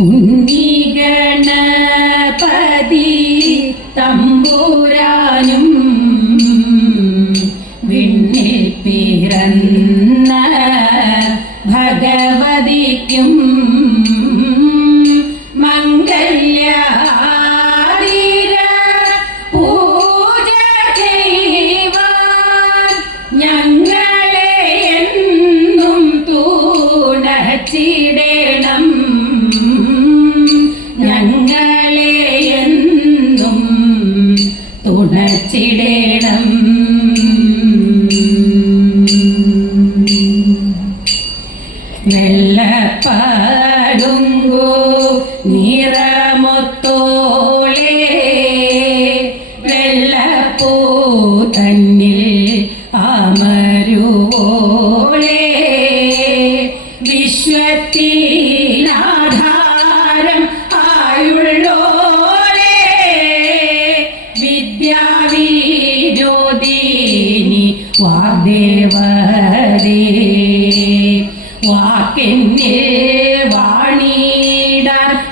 ഉണ്ണിഗണപതി തമ്പൂരാനും വിണ്ണിൽ പിറന്ന ഭഗവതിക്കും ഞങ്ങളെ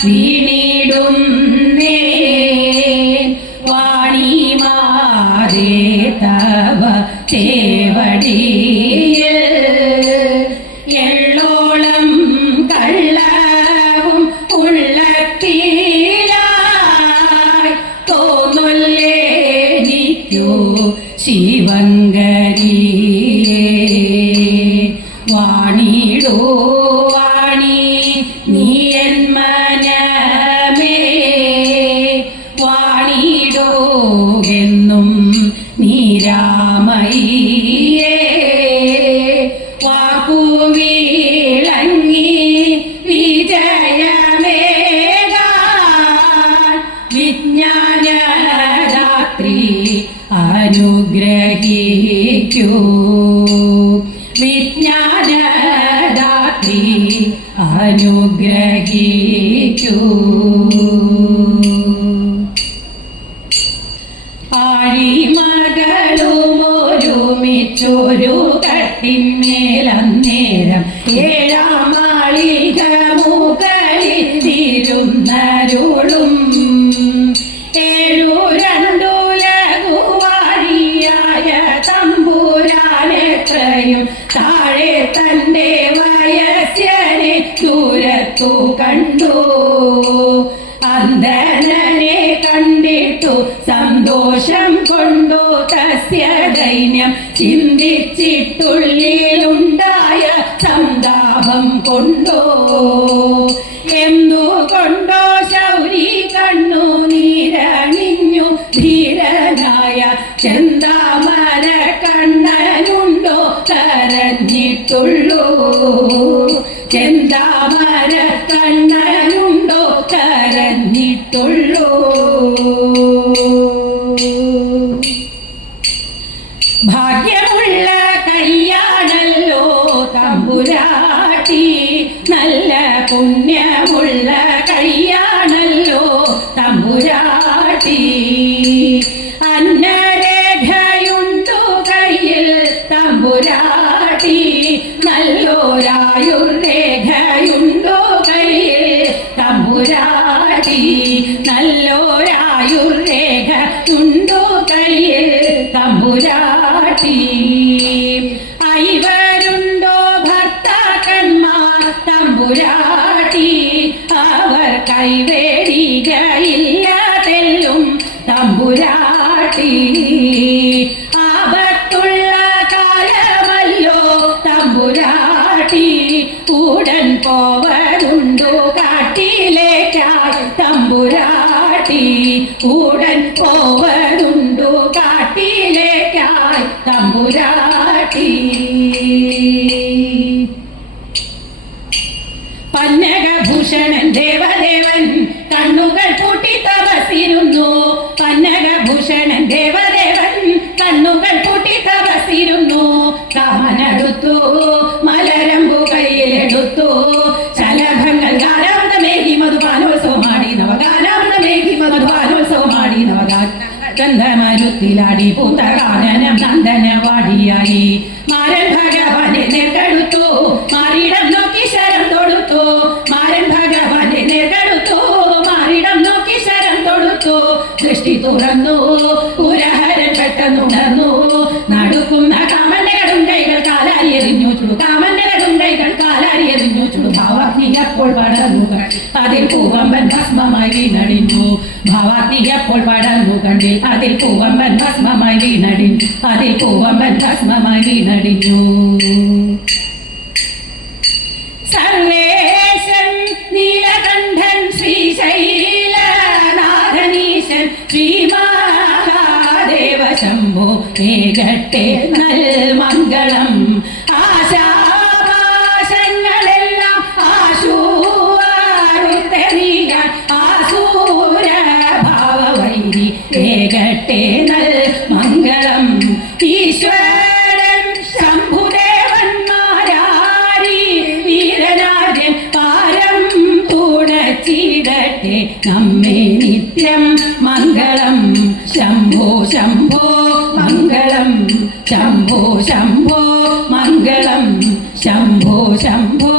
Sweet. വിജ്ഞാനരാത്രി അനുഗ്രഹിക്കൂ. വിജ്ഞാനരാത്രി അനുഗ്രഹിക്കൂ. തമ്പുരാനെത്രയും താഴെ തന്റെ വയസ്യനെ ദൂരത്തു കണ്ടു. അന്ധനനെ കണ്ടിട്ടു സന്തോഷം കൊണ്ടു തസ്യ ദൈന്യം ചിന്തിച്ചിട്ടുള്ളിലുണ്ടായ സന്താപം കൊണ്ടോ. എന്തുകൊണ്ടോ ശൗരി കണ്ണു നീരണിഞ്ഞു ധീരനായ കരഞ്ഞിട്ടുള്ളൂ ചെന്താമര കണ്ണനുണ്ടോ ഭാഗ്യമുള്ള കയ്യാണല്ലോ തമ്പുരാട്ടി. നല്ലോരായുർരേഖയുണ്ടോ കയ്യിൽ? തമ്പുരാടി നല്ലോരായുർരേഖ ഉണ്ടോ കയ്യിൽ? തമ്പുരാട്ടി ഐവരുണ്ടോ ഭർത്താക്കന്മാർ? തമ്പുരാട്ടി അവർ കൈവേടികയില്ലാതെല്ലും തമ്പുരാട്ടി ഉടൻ പോവതുണ്ടു കാട്ടിലേക്കായി തമ്പുരാട്ടി. പന്നകഭൂഷണൻ ദേവദേവൻ കണ്ണുകൾ പൂട്ടി തപസിരുന്നു പന്നകഭൂഷണൻ ദേവദേവൻ കണ്ണുകൾ പൂട്ടി തപസിരുന്നു കാമനെടുത്തു മലരമ്പു നവഗാന ഗന്ധമരുത്തിലാടി പൂത്ത കാനനം നന്ദനവാടിയായി. മാരൻ ഭഗവാനെ നേർക്കെടുത്തു. മാറിയിടം നോക്കി ശരം തൊടുത്തു. മാരൻ ഭഗവാനെ നേർക്കെടുത്തു. മാറിയിടം നോക്കി ശരം തൊടുത്തു. ദൃഷ്ടി തുറന്നു. പുരഹരൻ പെട്ടെന്നുണർന്നു നടുക്കുന്ന കാമനകളും കൈകൾ കാലാരി എറിഞ്ഞു. ചുടു കാമനകളും കൈകൾ കാലാരി എറിഞ്ഞു. ചുടു ഭാവാഗ്നിയ അപ്പോൾ വളർന്നു അതിൽ പൂവമ്പൻ ഭസ്മമായി ഭാവാഗ്നിയപ്പോൾ കണ്ടിൽ അതിൽ പൂവമ്പൻ ഭസ്മമായി വീണടിഞ്ഞു അതിൽ പൂവമ്പൻ ഭസ്മമായി വീണടിഞ്ഞു സർവേശൻ നീലകണ്ഠൻ ശ്രീശൈലനാഥനീശൻ ശ്രീമഹാദേവ മേഘട്ടെ നൽ മംഗളം. ഏകട്ടെ നൽ മംഗളം. ഈശ്വരൻ ശംഭുദേവന്മാരാരി വീരരാജൻ പാരം തുടച്ചിടട്ടെ നമ്മെ നിത്യം മംഗളം. ശംഭോ ശംഭോ മംഗളം. ശംഭോ ശംഭോ മംഗളം. ശംഭോ ശംഭോ